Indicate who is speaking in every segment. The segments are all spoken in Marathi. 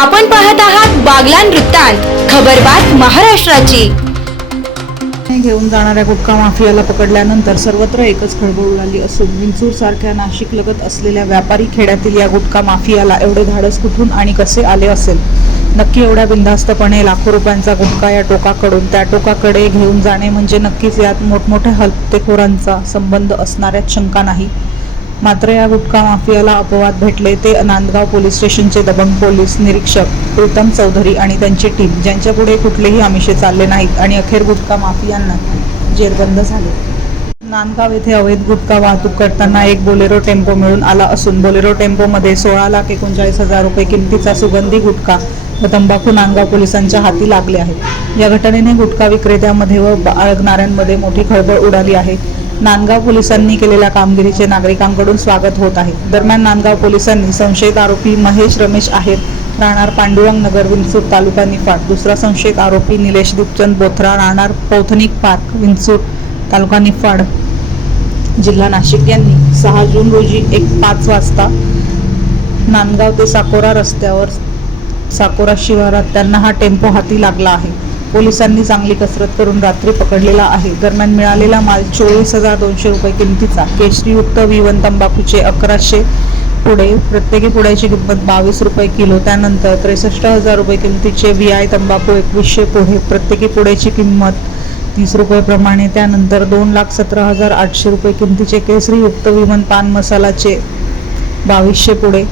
Speaker 1: आपण पाहत आहात बागलान वृत्तांत खबरबात महाराष्ट्राची.
Speaker 2: घेऊन जाणाऱ्या गुटखा माफियाला पकडल्यानंतर सर्वत्र एकच खळबळ उडाली असून विंचूर सारख्या नाशिक लगत असलेल्या व्यापारी खेड्यातील या गुटखा माफियाला एवढे धाडस कुठून आणि कसे आले असेल? नक्की एवढ्या बिनधास्तपणे लाखो रुपयांचा गुटखा या टोकाकडून त्या टोकाकडे घेऊन जाणे म्हणजे नक्कीच यात मोठमोठ्या हल्तेखोरांचा संबंध असणाऱ्यात शंका नाही. मात्र या गुटखा माफियाला अपवाद भेटले ते नांदगाव पोलीस स्टेशनचे दबंग पोलीस निरीक्षक प्रीतम चौधरी आणि त्यांची टीम ज्यांच्या पुढे कुठलेही आमिषे चालले नाहीत आणि अखेर गुटखा माफियांना जेरबंद झाले. नांदगाव येथे अवैध गुटखा वाहतूक करताना एक बोलेरो टेम्पो मिळून आला असून बोलेरो टेम्पोमध्ये सोळा लाख एकोणचाळीस हजार रुपये किमतीचा सुगंधी गुटखा व तंबाखू नांदगाव पोलिसांच्या हाती लागले आहे या घटनेने गुटखा विक्रेत्यामध्ये व बाळगणाऱ्यांमध्ये मोठी खळबळ उडाली आहे. नांदगाव पोलिसांनी केलेल्या कामगिरीचे नागरिकांकडून स्वागत होत आहे. दरम्यान नांदगाव पोलिसांनी संशयित आरोपी महेश रमेश आहेर राहणार पांडुरंग नगर विंचूर तालुका निफाड. दुसरा संशयित आरोपी निलेश दीपचंद बोथरा राहणार पौथनिक पार्क विंचूर तालुका निफाड. जिल्हा नाशिक यांनी सहा जून रोजी एक पाच वाजता नांदगाव ते साकोरा रस्त्यावर साकोरा शिवारात त्यांना हा टेम्पो हाती लागला आहे. पोलिसांनी चांगली कसरत करून रात्री पकडलेला आहे. दरम्यान मिळालेला माल चोवीस हजार दोनशे रुपये किमतीचा. केशरीयुक्त विवन तंबाखूचे अकराशे पुढे प्रत्येकी पुड्याची किंमत बावीस रुपये किलो. त्यानंतर त्रेसष्ट हजार रुपये किमतीचे व्ही आय तंबाखू एकवीसशे पुढे प्रत्येकी पुड्याची किंमत तीस रुपये प्रमाणे. त्यानंतर दोन लाख सतरा हजार आठशे रुपये किमतीचे केसरीयुक्त विमन पान मसालाचे बावीसशे पुढे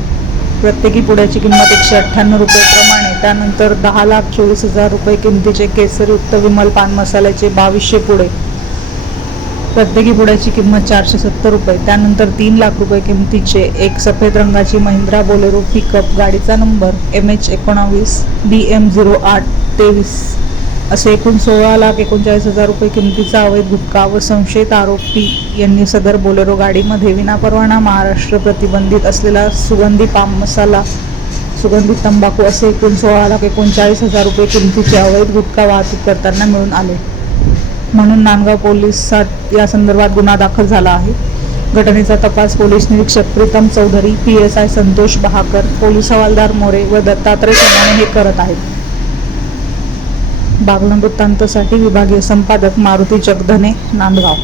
Speaker 2: प्रत्येकी पुड्याची किंमत एकशे अठ्ठ्याण्णव रुपये प्रमाणे. त्यानंतर दहा लाख चोवीस हजार रुपये किमतीचे केसरयुक्त विमल पान मसाल्याचे बावीसशे पुढे. प्रत्येकी पुड्याची किंमत चारशे सत्तर रुपये. त्यानंतर तीन लाख रुपये किमतीचे एक सफेद रंगाची महिंद्रा बोलेरो पिकअप गाडीचा नंबर एम एच एकोणावीस बी एम झिरो आठ तेवीस. असे एकूण सोळा लाख एकोणचाळीस हजार रुपये किमतीचा अवैध गुटखा व संशयित आरोपी यांनी सदर बोलेरो गाडीमध्ये विनापरवाना महाराष्ट्र प्रतिबंधित असलेला सुगंधी पाम मसाला सुगंधित तंबाखू असे एकूण सोळा लाख एकोणचाळीस हजार रुपये किमतीचे अवैध गुटखा वाहतूक करताना मिळून आले. म्हणून नांदगाव पोलिसात या संदर्भात गुन्हा दाखल झाला आहे. घटनेचा तपास पोलीस निरीक्षक Pritam Chaudhari P S I Santosh Bahakar police हवालदार मोरे व दत्तात्रय सोमाने हे करत आहेत. बागलन वृत्तांतसाठी विभागीय संपादक मारुती जगधने नांदगाव.